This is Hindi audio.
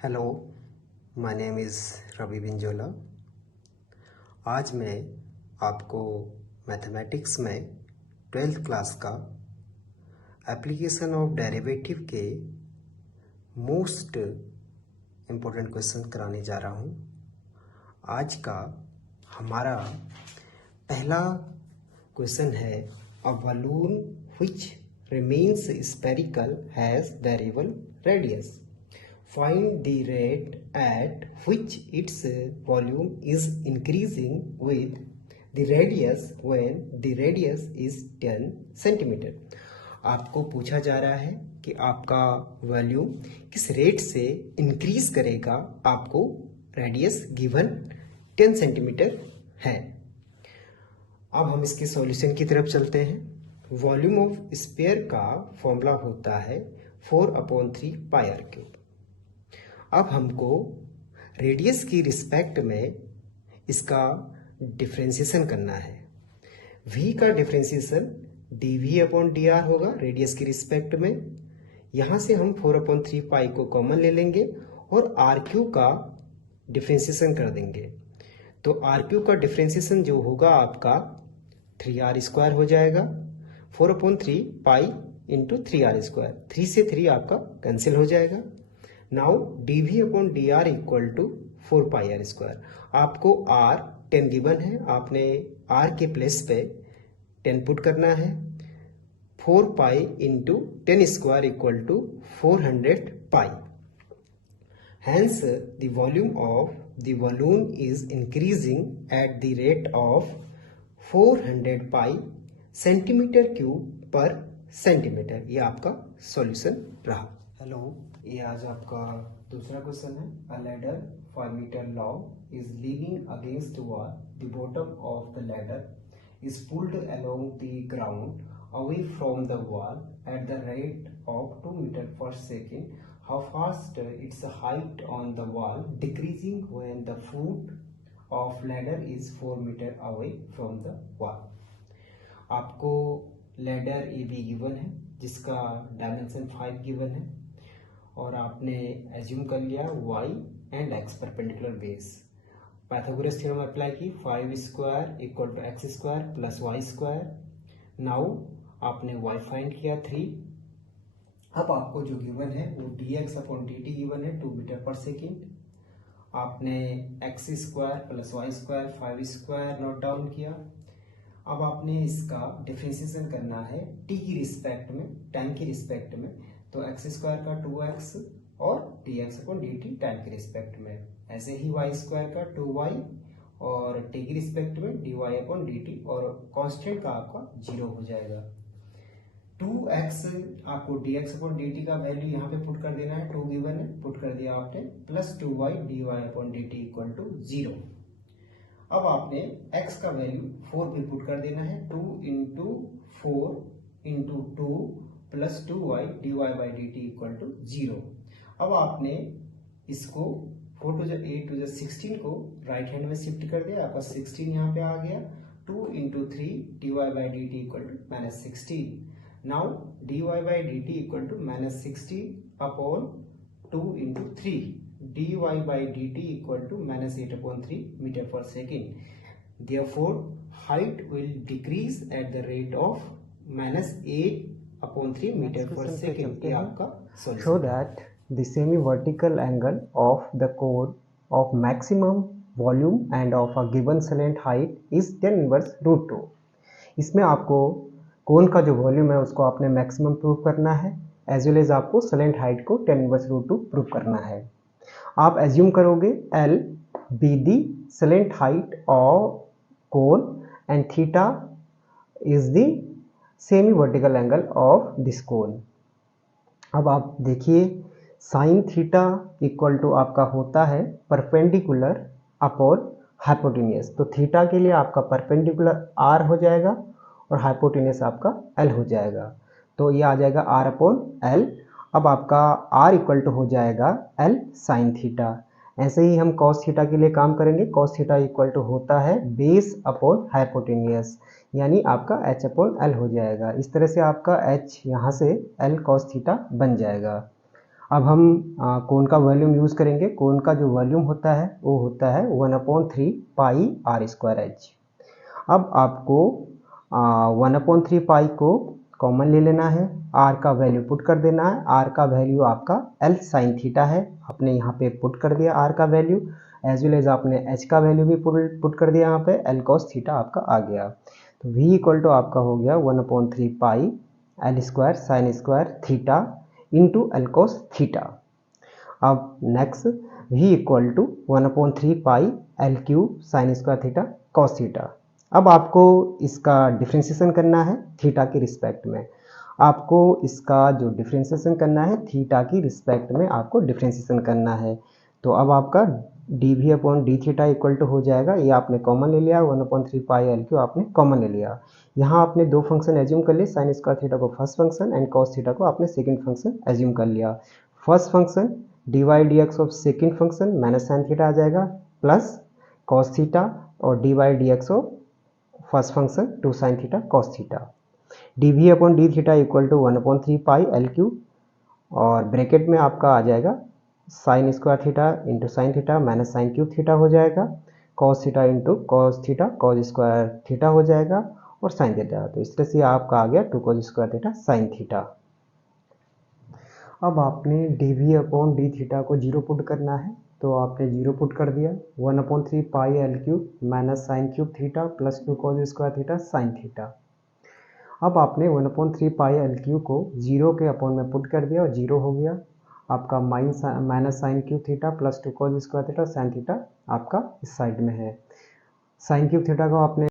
Hello, my name is Ravi Binjola. आज मैं आपको मैथमेटिक्स में 12th क्लास का एप्लीकेशन ऑफ डेरिवेटिव के मोस्ट इम्पोर्टेंट क्वेश्चन कराने जा रहा हूँ। आज का हमारा पहला क्वेश्चन है, a balloon which remains spherical has variable radius. Find the rate at which its volume is increasing with the radius when the radius is 10 centimeter. आपको पूछा जा रहा है कि आपका वॉल्यूम किस रेट से इंक्रीज करेगा, आपको रेडियस गिवन 10 सेंटीमीटर है। अब हम इसके सॉल्यूशन की तरफ चलते हैं। वॉल्यूम ऑफ स्फीयर का फॉर्मूला होता है 4/3 पाई आर क्यूब। अब हमको रेडियस की रिस्पेक्ट में इसका डिफरेंशिएशन करना है। v का डिफरेंशिएशन dv/dr होगा रेडियस की रिस्पेक्ट में। यहाँ से हम 4/3 पाई को कॉमन ले लेंगे और r³ का डिफरेंशिएशन कर देंगे। तो r³ का डिफरेंशिएशन जो होगा आपका 3r² हो जाएगा। 4/3 पाई इंटू 3r², 3 से 3 आपका कैंसिल हो जाएगा। Now dv/dr equal to 4 pi r²। आपको r 10 गिवन है, आपने r के प्लेस पे 10 पुट करना है। 4 pi into 10² equal to 400 pi. Hence the volume of the balloon is increasing at the rate of 400 pi centimetre cube पर सेंटीमीटर। ये आपका सॉल्यूशन रहा। हेलो, ये आज आपका दूसरा क्वेश्चन है। A ladder 5 metre long is leaning against wall. The bottom of the ladder is pulled along the ground away from the wall at the rate of 2 metre per second. How fast its height on the wall decreasing when the foot of ladder is 4 metre away from the wall. आपको लैडर ए बी गिवन है जिसका डायमेंशन 5 गिवन है और आपने एज्यूम कर लिया y and x perpendicular base. Pythagoras theorem apply की, 5² equal to x² plus y²। Now आपने y फाइंड किया 3। अब आपको जो गिवन है वो dx/dt गिवन है 2 मीटर पर सेकेंड। आपने x² plus y² 5² note down किया। अब आपने इसका डिफरेंशिएशन करना है t की रिस्पेक्ट में, टाइम की रिस्पेक्ट में। तो x² का 2x और dx/dt टाइम की रिस्पेक्ट में। ऐसे ही y² का 2y और t की रिस्पेक्ट में dy/dt और कांस्टेंट का आपका 0 हो जाएगा। 2x आपको dx/dt का वैल्यू यहाँ पे पुट कर देना है, 2 गिवन है, पुट कर दिया आपने, plus 2y dy/dt equal to 0। अब आपने x का वैल्यू 4 पे पुट कर देना है, 2 into 4 into 2 plus 2y dy/dt equal to 0। अब आपने इसको 4 to 8 to 16 को राइट हैंड में शिफ्ट कर दिया, आपका 16 यहाँ पे आ गया। 2 into 3 dy/dt equal to -16। Now dy/dt equal to -16 upon 2 into 3 dy/dt equal to -8/3 meter per second. Therefore, height will decrease at the rate of -8/3 meter per second. ये आपका solution। Show that the semi-vertical angle of the cone of maximum volume and of a given slant height is tan inverse √2। इसमें आपको कोन का जो वॉल्यूम है उसको आपने मैक्सिमम प्रूव करना है, एज वेल एज आपको स्लेंट हाइट को tan inverse √2 प्रूव करना है। आप एज्यूम करोगे L be the slant height of cone and theta is the semi vertical angle of this cone. अब आप देखिए साइन थीटा इक्वल टू आपका होता है परपेंडिकुलर अपॉन हाइपोटेन्यूस। तो थीटा के लिए आपका परपेंडिकुलर r हो जाएगा और हाइपोटेन्यूस आपका L हो जाएगा। तो ये आ जाएगा r/L। अब आपका r इक्वल टू हो जाएगा L साइन थीटा। ऐसे ही हम कॉस थीटा के लिए काम करेंगे। कॉस थीटा इक्वल टू होता है बेस अपॉन हाइपोटेन्यूस, यानी आपका h/L हो जाएगा। इस तरह से आपका h यहाँ से L कॉस थीटा बन जाएगा। अब हम कोण का वॉल्यूम यूज़ करेंगे। कोण का जो वॉल्यूम होता है वो होता है 1/3 पाई r²h। अब आपको 1/3 पाई को कॉमन ले लेना है, r का वैल्यू पुट कर देना है। r का वैल्यू आपका L sin थीटा है, आपने यहाँ पे पुट कर दिया r का वैल्यू, एज वेल एज आपने h का वैल्यू भी पुट कर दिया, यहाँ पे L cos थीटा आपका आ गया। तो v इक्वल टू आपका हो गया 1/3 pi L² sin² theta into L cos theta. अब next v equal to 1/3 pi L³ sin² theta cos theta. अब आपको इसका डिफ्रेंशिएशन करना है थीटा के रिस्पेक्ट में। आपको इसका जो डिफ्रेंशिएशन करना है थीटा की रिस्पेक्ट में आपको डिफ्रेंशिएशन करना है। तो अब आपका dv/d थीटा इक्वल टू हो जाएगा, ये आपने कॉमन ले लिया, 1/3 पाई L³ आपने कॉमन ले लिया। यहाँ आपने दो फंक्शन एज्यूम कर लिए, sin² थीटा को first function and cos theta को आपने सेकंड फंक्शन एज्यूम कर लिया। First function dy/dx of second function minus sine theta आ जाएगा, प्लस cos थीटा और dy/dx of first function 2 sin theta cos theta. dv/d theta equal to 1/3 pi L³ और ब्रैकेट में आपका आ जाएगा sin² theta into sine theta minus sin³ theta हो जाएगा, cos theta into cos theta cos² theta हो जाएगा और sin थीटा। तो इस तरह से आपका आ गया 2 cos² थीटा sin थीटा। अब आपने dv/d थीटा को 0 पुट करना है, तो आपने 0 पुट कर दिया, 1/3 pi L³ minus sin³ theta plus 2 cos² theta sin theta. अब आपने 1/3 पाई L³ को 0 के अपॉन में पुट कर दिया और 0 हो गया। आपका minus sin³ theta plus 2 cos² theta sin theta आपका इस साइड में है। sin³ थीटा को आपने